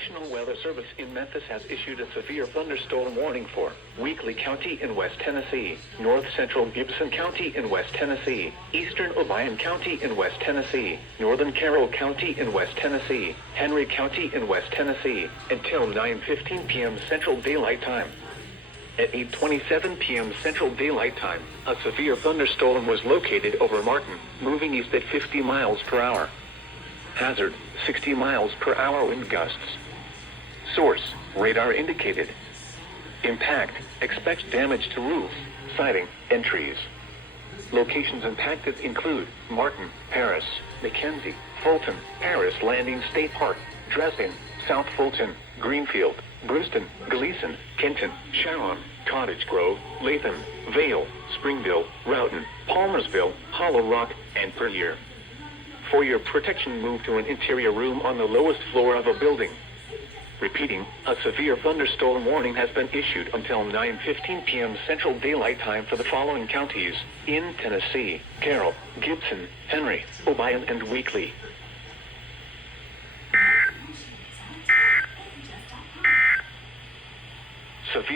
National Weather Service in Memphis has issued a severe thunderstorm warning for Weakley County in West Tennessee, North Central Gibson County in West Tennessee, Eastern Obion County in West Tennessee, Northern Carroll County in West Tennessee, Henry County in West Tennessee, until 9:15 p.m. Central Daylight Time. At 8:27 p.m. Central Daylight Time, a severe thunderstorm was located over Martin, moving east at 50 miles per hour. Hazard, 60 miles per hour wind gusts. Source, radar indicated. Impact, expects damage to roof, siding, and trees. Locations impacted include Martin, Paris, McKenzie, Fulton, Paris Landing State Park, Dresden, South Fulton, Greenfield, Brewston, Gleason, Kenton, Sharon, Cottage Grove, Latham, Vale, Springville, Roughton, Palmersville, Hollow Rock, and Puryear. For your protection, move to an interior room on the lowest floor of a building. Repeating, a severe thunderstorm warning has been issued until 9:15 p.m. Central Daylight Time for the following counties in Tennessee: Carroll, Gibson, Henry, Obion, and Weakley.